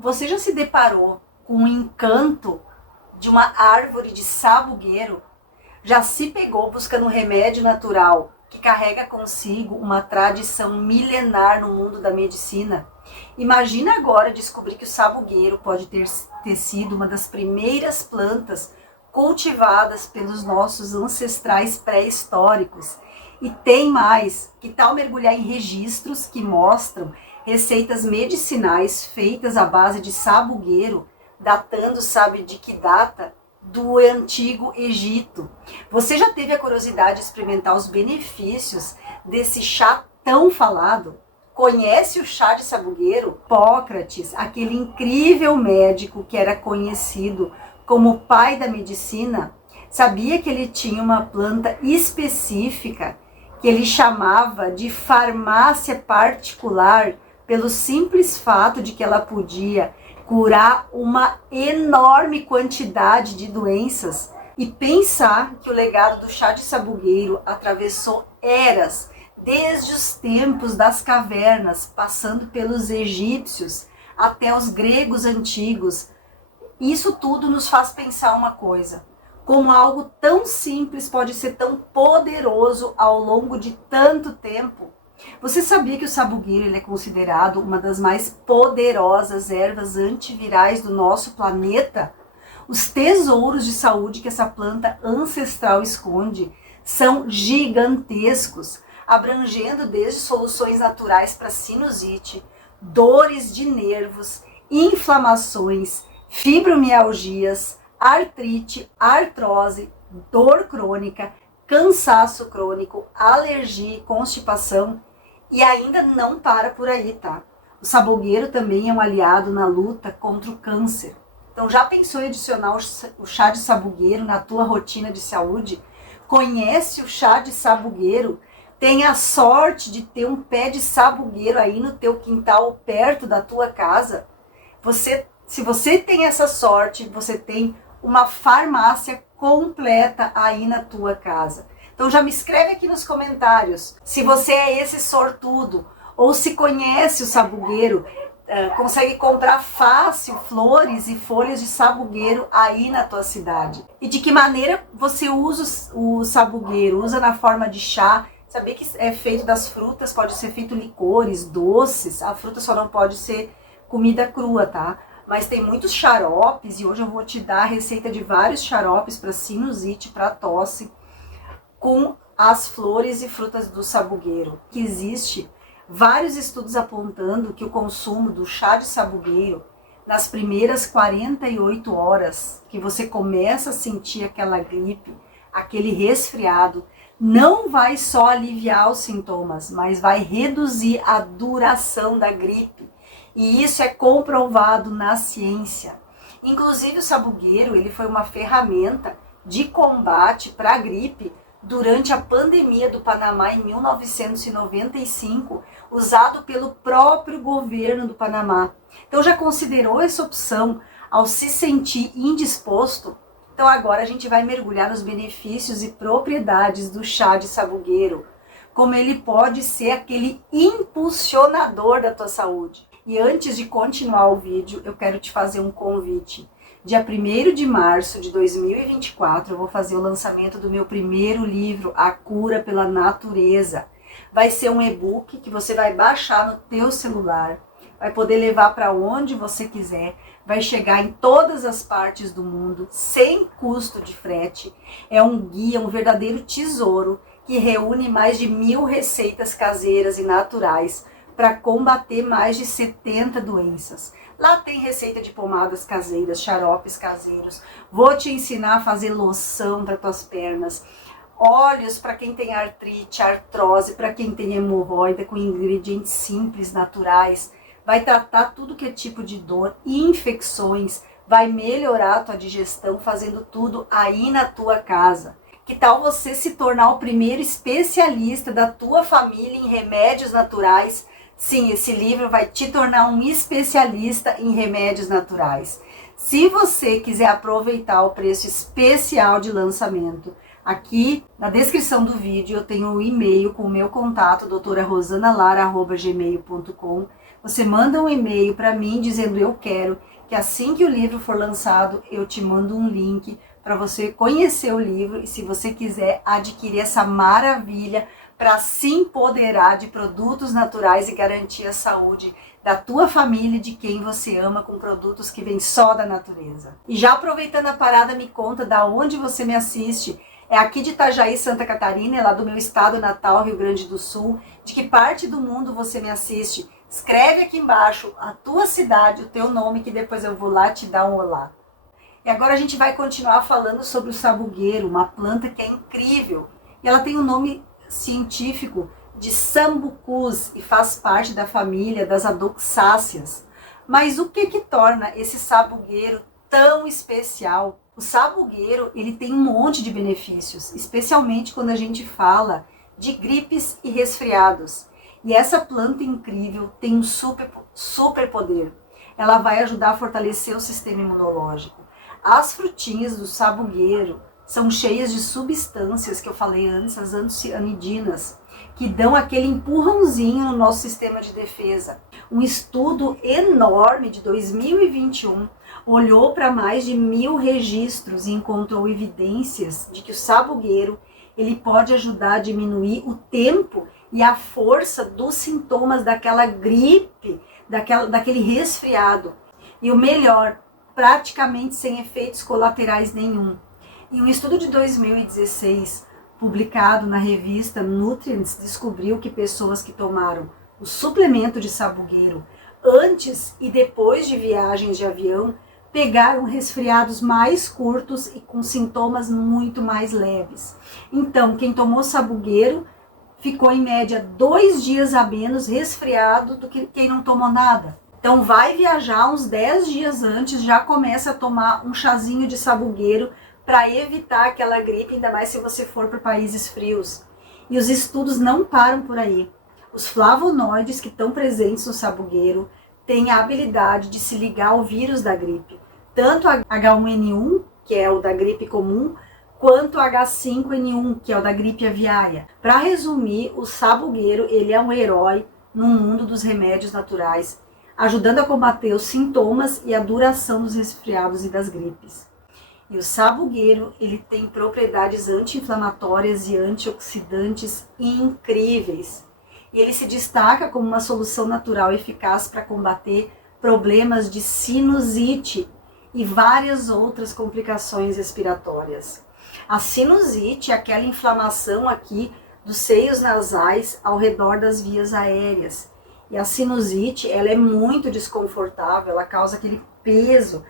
Você já se deparou com o encanto de uma árvore de sabugueiro? Já se pegou buscando um remédio natural que carrega consigo uma tradição milenar no mundo da medicina? Imagina agora descobrir que o sabugueiro pode ter sido uma das primeiras plantas cultivadas pelos nossos ancestrais pré-históricos. E tem mais, que tal mergulhar em registros que mostram receitas medicinais feitas à base de sabugueiro, datando, sabe de que data? Do Antigo Egito. Você já teve a curiosidade de experimentar os benefícios desse chá tão falado? Conhece o chá de sabugueiro? Hipócrates, aquele incrível médico que era conhecido como o pai da medicina, sabia que ele tinha uma planta específica que ele chamava de farmácia particular, pelo simples fato de que ela podia curar uma enorme quantidade de doenças. E pensar que o legado do chá de sabugueiro atravessou eras, desde os tempos das cavernas, passando pelos egípcios até os gregos antigos. Isso tudo nos faz pensar uma coisa: como algo tão simples pode ser tão poderoso ao longo de tanto tempo. Você sabia que o sabugueiro ele é considerado uma das mais poderosas ervas antivirais do nosso planeta? Os tesouros de saúde que essa planta ancestral esconde são gigantescos, abrangendo desde soluções naturais para sinusite, dores de nervos, inflamações, fibromialgias, artrite, artrose, dor crônica, cansaço crônico, alergia e constipação. E ainda não para por aí, tá? O sabugueiro também é um aliado na luta contra o câncer. Então já pensou em adicionar o chá de sabugueiro na tua rotina de saúde? Conhece o chá de sabugueiro? Tem a sorte de ter um pé de sabugueiro aí no teu quintal, perto da tua casa? Se você tem essa sorte, você tem uma farmácia completa aí na tua casa. Então já me escreve aqui nos comentários se você é esse sortudo, ou se conhece o sabugueiro, consegue comprar fácil flores e folhas de sabugueiro aí na tua cidade. E de que maneira você usa o sabugueiro? Usa na forma de chá? Sabia que é feito das frutas, pode ser feito licores, doces. A fruta só não pode ser comida crua, tá? Mas tem muitos xaropes, e hoje eu vou te dar a receita de vários xaropes para sinusite, para tosse, com as flores e frutas do sabugueiro. Que existe vários estudos apontando que o consumo do chá de sabugueiro, nas primeiras 48 horas que você começa a sentir aquela gripe, aquele resfriado, não vai só aliviar os sintomas, mas vai reduzir a duração da gripe. E isso é comprovado na ciência. Inclusive o sabugueiro, ele foi uma ferramenta de combate para a gripe durante a pandemia do Panamá em 1995, usado pelo próprio governo do Panamá. Então já considerou essa opção ao se sentir indisposto? Então agora a gente vai mergulhar nos benefícios e propriedades do chá de sabugueiro, como ele pode ser aquele impulsionador da tua saúde. E antes de continuar o vídeo, eu quero te fazer um convite. Dia 1º de março de 2024, eu vou fazer o lançamento do meu primeiro livro, A Cura pela Natureza. Vai ser um e-book que você vai baixar no teu celular, vai poder levar para onde você quiser, vai chegar em todas as partes do mundo, sem custo de frete. É um guia, um verdadeiro tesouro, que reúne mais de 1000 receitas caseiras e naturais para combater mais de 70 doenças. Lá tem receita de pomadas caseiras, xaropes caseiros. Vou te ensinar a fazer loção para tuas pernas. Óleos para quem tem artrite, artrose, para quem tem hemorroida, com ingredientes simples, naturais. Vai tratar tudo que é tipo de dor, infecções. Vai melhorar a tua digestão, fazendo tudo aí na tua casa. Que tal você se tornar o primeiro especialista da tua família em remédios naturais? Sim, esse livro vai te tornar um especialista em remédios naturais. Se você quiser aproveitar o preço especial de lançamento, aqui na descrição do vídeo eu tenho um e-mail com o meu contato, doutoraRosanalara@gmail.com. Você manda um e-mail para mim dizendo eu quero, que assim que o livro for lançado, eu te mando um link para você conhecer o livro e se você quiser adquirir essa maravilha para se empoderar de produtos naturais e garantir a saúde da tua família e de quem você ama com produtos que vêm só da natureza. E já aproveitando a parada, me conta da onde você me assiste. É aqui de Itajaí, Santa Catarina, é lá do meu estado natal, Rio Grande do Sul. De que parte do mundo você me assiste? Escreve aqui embaixo a tua cidade, o teu nome, que depois eu vou lá te dar um olá. E agora a gente vai continuar falando sobre o sabugueiro, uma planta que é incrível. E ela tem um nome científico de Sambucus e faz parte da família das Adoxáceas. Mas o que torna esse sabugueiro tão especial? O sabugueiro, ele tem um monte de benefícios, especialmente quando a gente fala de gripes e resfriados. E essa planta incrível tem um super poder. Ela vai ajudar a fortalecer o sistema imunológico. As frutinhas do sabugueiro são cheias de substâncias que eu falei antes, as antocianidinas, que dão aquele empurrãozinho no nosso sistema de defesa. Um estudo enorme de 2021 olhou para mais de 1000 registros e encontrou evidências de que o sabugueiro ele pode ajudar a diminuir o tempo e a força dos sintomas daquela gripe, daquele resfriado. E o melhor, praticamente sem efeitos colaterais nenhum. E um estudo de 2016, publicado na revista Nutrients, descobriu que pessoas que tomaram o suplemento de sabugueiro antes e depois de viagens de avião pegaram resfriados mais curtos e com sintomas muito mais leves. Então, quem tomou sabugueiro ficou em média 2 dias a menos resfriado do que quem não tomou nada. Então vai viajar uns 10 dias antes, já começa a tomar um chazinho de sabugueiro para evitar aquela gripe, ainda mais se você for para países frios. E os estudos não param por aí. Os flavonoides que estão presentes no sabugueiro têm a habilidade de se ligar ao vírus da gripe. Tanto a H1N1, que é o da gripe comum, quanto a H5N1, que é o da gripe aviária. Para resumir, o sabugueiro ele é um herói no mundo dos remédios naturais, ajudando a combater os sintomas e a duração dos resfriados e das gripes. E o sabugueiro, ele tem propriedades anti-inflamatórias e antioxidantes incríveis. E ele se destaca como uma solução natural eficaz para combater problemas de sinusite e várias outras complicações respiratórias. A sinusite é aquela inflamação aqui dos seios nasais ao redor das vias aéreas. E a sinusite, ela é muito desconfortável, ela causa aquele peso.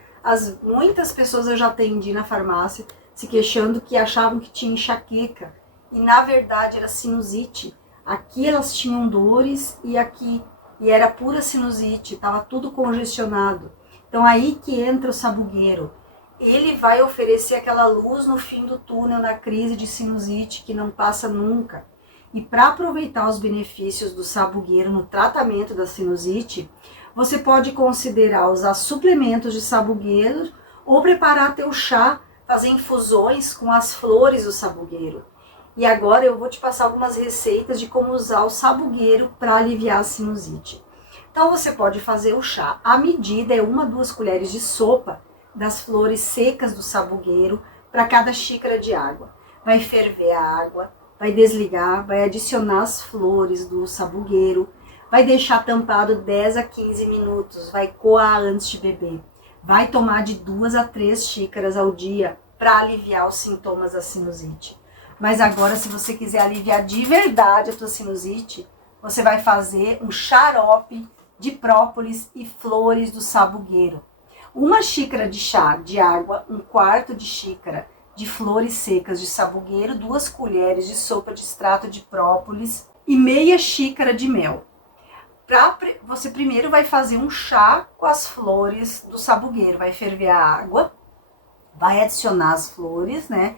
Muitas pessoas eu já atendi na farmácia se queixando que achavam que tinha enxaqueca. E na verdade era sinusite. Aqui elas tinham dores e aqui. E era pura sinusite, estava tudo congestionado. Então aí que entra o sabugueiro. Ele vai oferecer aquela luz no fim do túnel na crise de sinusite que não passa nunca. E para aproveitar os benefícios do sabugueiro no tratamento da sinusite, você pode considerar usar suplementos de sabugueiro ou preparar teu chá, fazer infusões com as flores do sabugueiro. E agora eu vou te passar algumas receitas de como usar o sabugueiro para aliviar a sinusite. Então você pode fazer o chá. A medida é 1 a 2 colheres de sopa das flores secas do sabugueiro para cada xícara de água. Vai ferver a água, vai desligar, vai adicionar as flores do sabugueiro, vai deixar tampado 10 a 15 minutos, vai coar antes de beber. Vai tomar de 2 a 3 xícaras ao dia para aliviar os sintomas da sinusite. Mas agora, se você quiser aliviar de verdade a tua sinusite, você vai fazer um xarope de própolis e flores do sabugueiro. 1 xícara de chá de água, 1/4 de xícara de flores secas de sabugueiro, 2 colheres de sopa de extrato de própolis e meia xícara de mel. Você primeiro vai fazer um chá com as flores do sabugueiro, vai ferver a água, vai adicionar as flores, né?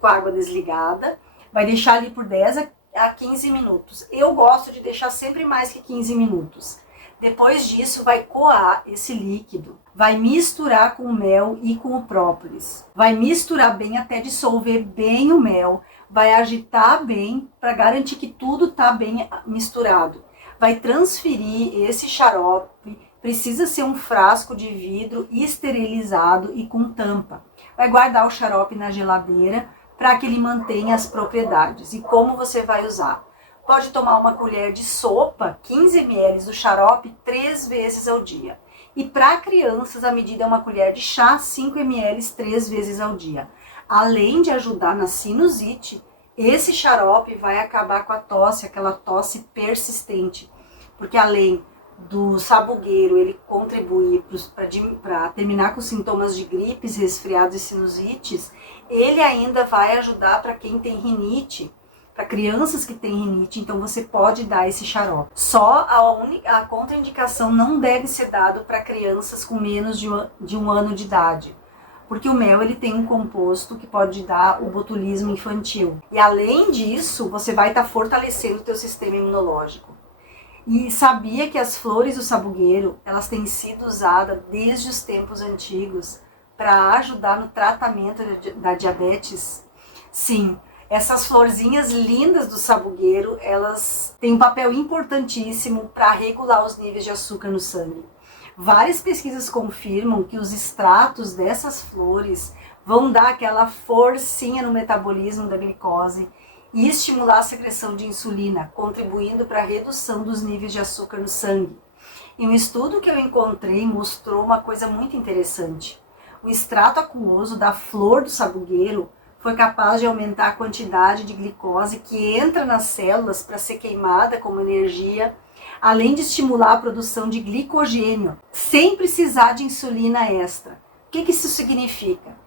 com a água desligada, vai deixar ali por 10 a 15 minutos. Eu gosto de deixar sempre mais que 15 minutos. Depois disso, vai coar esse líquido, vai misturar com o mel e com o própolis. Vai misturar bem até dissolver bem o mel, vai agitar bem para garantir que tudo está bem misturado. Vai transferir esse xarope, precisa ser um frasco de vidro esterilizado e com tampa. Vai guardar o xarope na geladeira para que ele mantenha as propriedades. E como você vai usar? Pode tomar uma colher de sopa, 15 ml do xarope, 3 vezes ao dia. E para crianças, a medida é uma colher de chá, 5 ml, 3 vezes ao dia. Além de ajudar na sinusite, esse xarope vai acabar com a tosse, aquela tosse persistente. Porque além do sabugueiro, ele contribui para terminar com os sintomas de gripes, resfriados e sinusites, ele ainda vai ajudar para quem tem rinite, para crianças que têm rinite, então você pode dar esse xarope. Só a contraindicação não deve ser dado para crianças com menos de um ano de idade, porque o mel ele tem um composto que pode dar o botulismo infantil. E além disso, você vai estar fortalecendo o teu sistema imunológico. E sabia que as flores do sabugueiro, elas têm sido usadas desde os tempos antigos para ajudar no tratamento da diabetes? Sim. Essas florzinhas lindas do sabugueiro, elas têm um papel importantíssimo para regular os níveis de açúcar no sangue. Várias pesquisas confirmam que os extratos dessas flores vão dar aquela forcinha no metabolismo da glicose e estimular a secreção de insulina, contribuindo para a redução dos níveis de açúcar no sangue. E um estudo que eu encontrei mostrou uma coisa muito interessante. O extrato aquoso da flor do sabugueiro foi capaz de aumentar a quantidade de glicose que entra nas células para ser queimada como energia, além de estimular a produção de glicogênio, sem precisar de insulina extra. O que isso significa?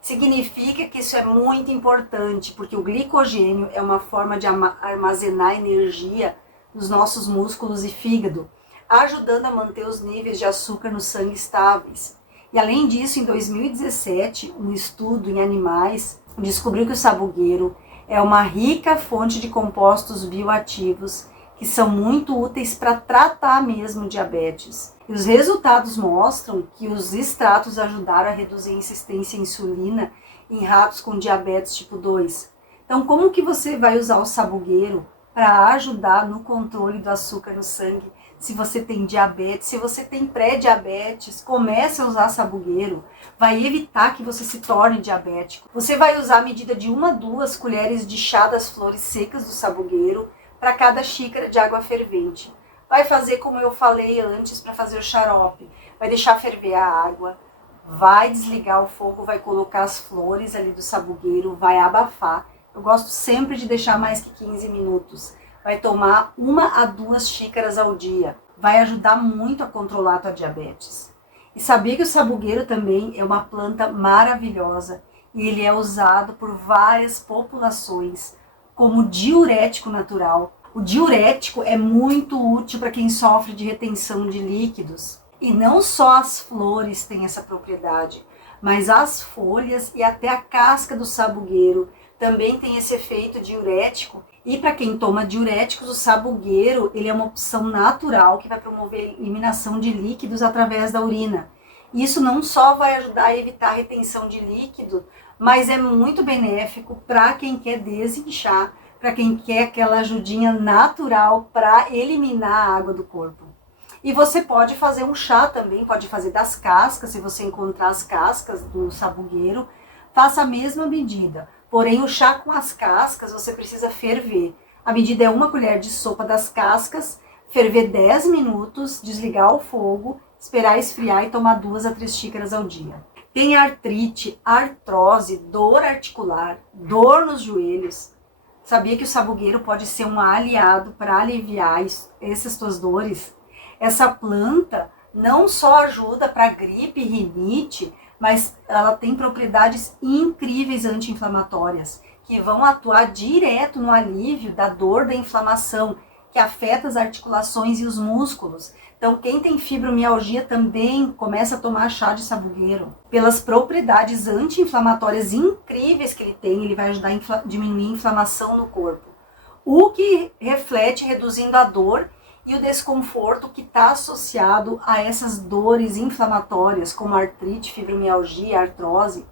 Significa que isso é muito importante, porque o glicogênio é uma forma de armazenar energia nos nossos músculos e fígado, ajudando a manter os níveis de açúcar no sangue estáveis. E além disso, em 2017, um estudo em animais descobriu que o sabugueiro é uma rica fonte de compostos bioativos que são muito úteis para tratar mesmo diabetes. E os resultados mostram que os extratos ajudaram a reduzir a insistência à insulina em ratos com diabetes tipo 2. Então, como que você vai usar o sabugueiro para ajudar no controle do açúcar no sangue? Se você tem diabetes, se você tem pré-diabetes, comece a usar sabugueiro. Vai evitar que você se torne diabético. Você vai usar a medida de 1 a 2 colheres de chá das flores secas do sabugueiro para cada xícara de água fervente. Vai fazer como eu falei antes para fazer o xarope. Vai deixar ferver a água, vai desligar o fogo, vai colocar as flores ali do sabugueiro, vai abafar. Eu gosto sempre de deixar mais que 15 minutos. Vai tomar 1 a 2 xícaras ao dia. Vai ajudar muito a controlar a tua diabetes. E sabia que o sabugueiro também é uma planta maravilhosa e ele é usado por várias populações como diurético natural. O diurético é muito útil para quem sofre de retenção de líquidos. E não só as flores têm essa propriedade, mas as folhas e até a casca do sabugueiro também tem esse efeito diurético. E para quem toma diuréticos, o sabugueiro ele é uma opção natural que vai promover a eliminação de líquidos através da urina. Isso não só vai ajudar a evitar a retenção de líquido, mas é muito benéfico para quem quer desinchar, para quem quer aquela ajudinha natural para eliminar a água do corpo. E você pode fazer um chá também, pode fazer das cascas, se você encontrar as cascas do sabugueiro, faça a mesma medida. Porém, o chá com as cascas você precisa ferver. A medida é 1 colher de sopa das cascas, ferver 10 minutos, desligar o fogo, esperar esfriar e tomar 2 a 3 xícaras ao dia. Tem artrite, artrose, dor articular, dor nos joelhos. Sabia que o sabugueiro pode ser um aliado para aliviar essas tuas dores? Essa planta não só ajuda para gripe e rinite, mas ela tem propriedades incríveis anti-inflamatórias, que vão atuar direto no alívio da dor da inflamação que afeta as articulações e os músculos. Então, quem tem fibromialgia também começa a tomar chá de sabugueiro. Pelas propriedades anti-inflamatórias incríveis que ele tem, ele vai ajudar a diminuir a inflamação no corpo. O que reflete reduzindo a dor e o desconforto que está associado a essas dores inflamatórias, como artrite, fibromialgia, artrose.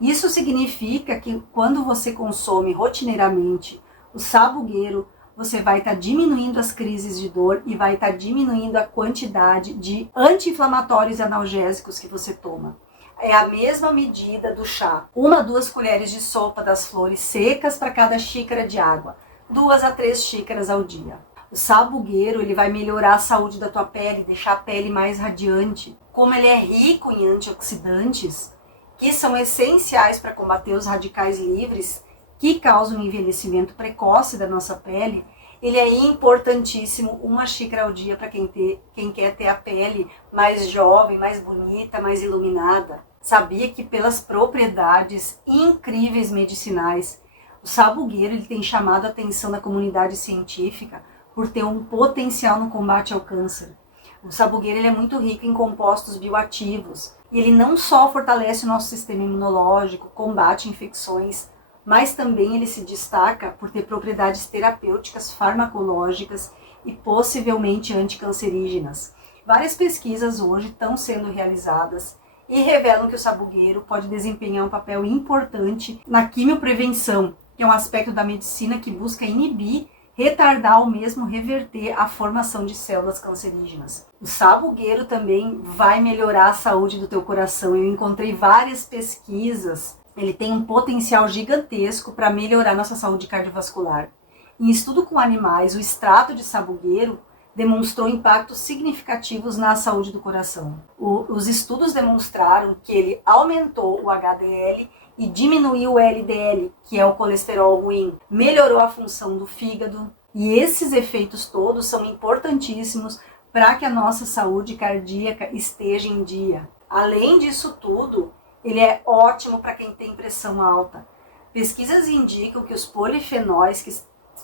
Isso significa que quando você consome rotineiramente o sabugueiro, você vai estar diminuindo as crises de dor e vai estar diminuindo a quantidade de anti-inflamatórios e analgésicos que você toma. É a mesma medida do chá. 1 a 2 colheres de sopa das flores secas para cada xícara de água. 2 a 3 xícaras ao dia. O sabugueiro, ele vai melhorar a saúde da tua pele, deixar a pele mais radiante. Como ele é rico em antioxidantes, que são essenciais para combater os radicais livres, que causam o envelhecimento precoce da nossa pele, ele é importantíssimo 1 xícara ao dia para quem quer ter a pele mais jovem, mais bonita, mais iluminada. Sabia que pelas propriedades incríveis medicinais, o sabugueiro ele tem chamado a atenção da comunidade científica por ter um potencial no combate ao câncer. O sabugueiro ele é muito rico em compostos bioativos e ele não só fortalece o nosso sistema imunológico, combate infecções, mas também ele se destaca por ter propriedades terapêuticas, farmacológicas e possivelmente anticancerígenas. Várias pesquisas hoje estão sendo realizadas e revelam que o sabugueiro pode desempenhar um papel importante na quimioprevenção, que é um aspecto da medicina que busca inibir, retardar ou mesmo reverter a formação de células cancerígenas. O sabugueiro também vai melhorar a saúde do teu coração. Eu encontrei várias pesquisas. Ele tem um potencial gigantesco para melhorar nossa saúde cardiovascular. Em estudo com animais, o extrato de sabugueiro demonstrou impactos significativos na saúde do coração. Os estudos demonstraram que ele aumentou o HDL e diminuiu o LDL, que é o colesterol ruim, melhorou a função do fígado. E esses efeitos todos são importantíssimos para que a nossa saúde cardíaca esteja em dia. Além disso tudo, ele é ótimo para quem tem pressão alta. Pesquisas indicam que os polifenóis que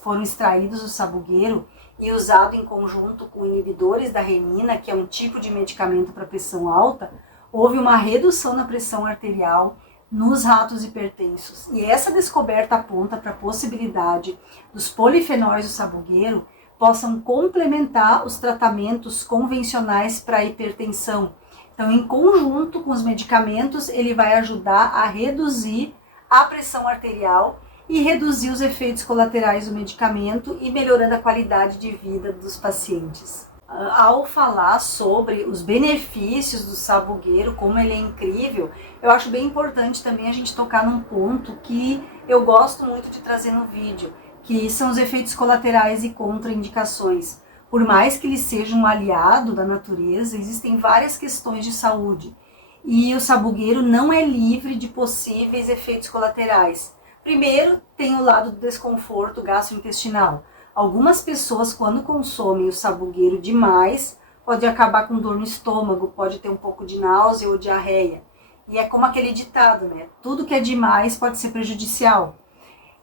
foram extraídos do sabugueiro e usados em conjunto com inibidores da renina, que é um tipo de medicamento para pressão alta, houve uma redução na pressão arterial nos ratos hipertensos. E essa descoberta aponta para a possibilidade dos polifenóis do sabugueiro possam complementar os tratamentos convencionais para a hipertensão. Então, em conjunto com os medicamentos, ele vai ajudar a reduzir a pressão arterial e reduzir os efeitos colaterais do medicamento e melhorando a qualidade de vida dos pacientes. Ao falar sobre os benefícios do sabugueiro, como ele é incrível, eu acho bem importante também a gente tocar num ponto que eu gosto muito de trazer no vídeo, que são os efeitos colaterais e contraindicações. Por mais que ele seja um aliado da natureza, existem várias questões de saúde. E o sabugueiro não é livre de possíveis efeitos colaterais. Primeiro, tem o lado do desconforto gastrointestinal. Algumas pessoas, quando consomem o sabugueiro demais, pode acabar com dor no estômago, pode ter um pouco de náusea ou diarreia. E é como aquele ditado, né? Tudo que é demais pode ser prejudicial.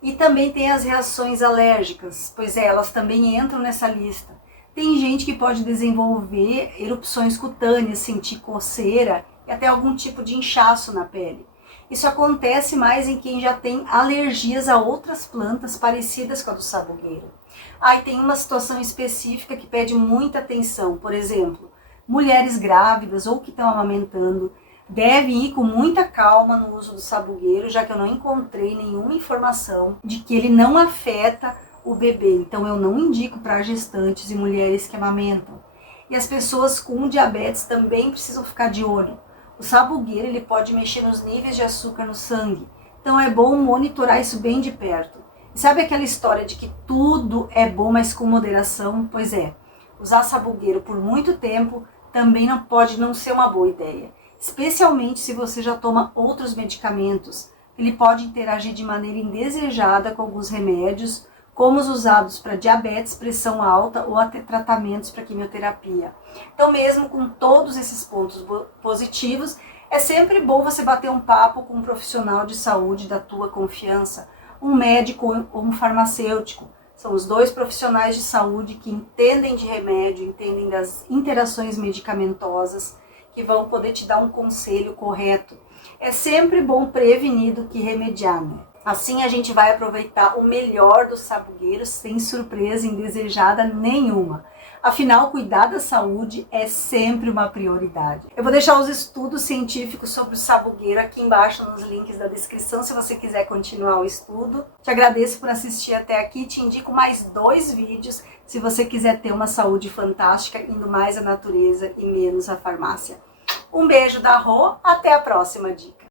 E também tem as reações alérgicas, pois elas também entram nessa lista. Tem gente que pode desenvolver erupções cutâneas, sentir coceira e até algum tipo de inchaço na pele. Isso acontece mais em quem já tem alergias a outras plantas parecidas com a do sabugueiro. Aí tem uma situação específica que pede muita atenção. Por exemplo, mulheres grávidas ou que estão amamentando devem ir com muita calma no uso do sabugueiro, já que eu não encontrei nenhuma informação de que ele não afeta o bebê. Então eu não indico para gestantes e mulheres que amamentam. E as pessoas com diabetes também precisam ficar de olho. O sabugueiro ele pode mexer nos níveis de açúcar no sangue. Então é bom monitorar isso bem de perto. E sabe aquela história de que tudo é bom, mas com moderação? Pois é, usar sabugueiro por muito tempo também não pode não ser uma boa ideia. Especialmente se você já toma outros medicamentos. Ele pode interagir de maneira indesejada com alguns remédios, como os usados para diabetes, pressão alta ou até tratamentos para quimioterapia. Então, mesmo com todos esses pontos positivos, é sempre bom você bater um papo com um profissional de saúde da tua confiança, um médico ou um farmacêutico, São os dois profissionais de saúde que entendem de remédio, entendem das interações medicamentosas, que vão poder te dar um conselho correto. É sempre bom prevenir do que remediar, né? Assim a gente vai aproveitar o melhor dos sabugueiros sem surpresa indesejada nenhuma. Afinal, cuidar da saúde é sempre uma prioridade. Eu vou deixar os estudos científicos sobre o sabugueiro aqui embaixo nos links da descrição, se você quiser continuar o estudo. Te agradeço por assistir até aqui, te indico mais 2 vídeos se você quiser ter uma saúde fantástica, indo mais à natureza e menos à farmácia. Um beijo da Rô, até a próxima dica.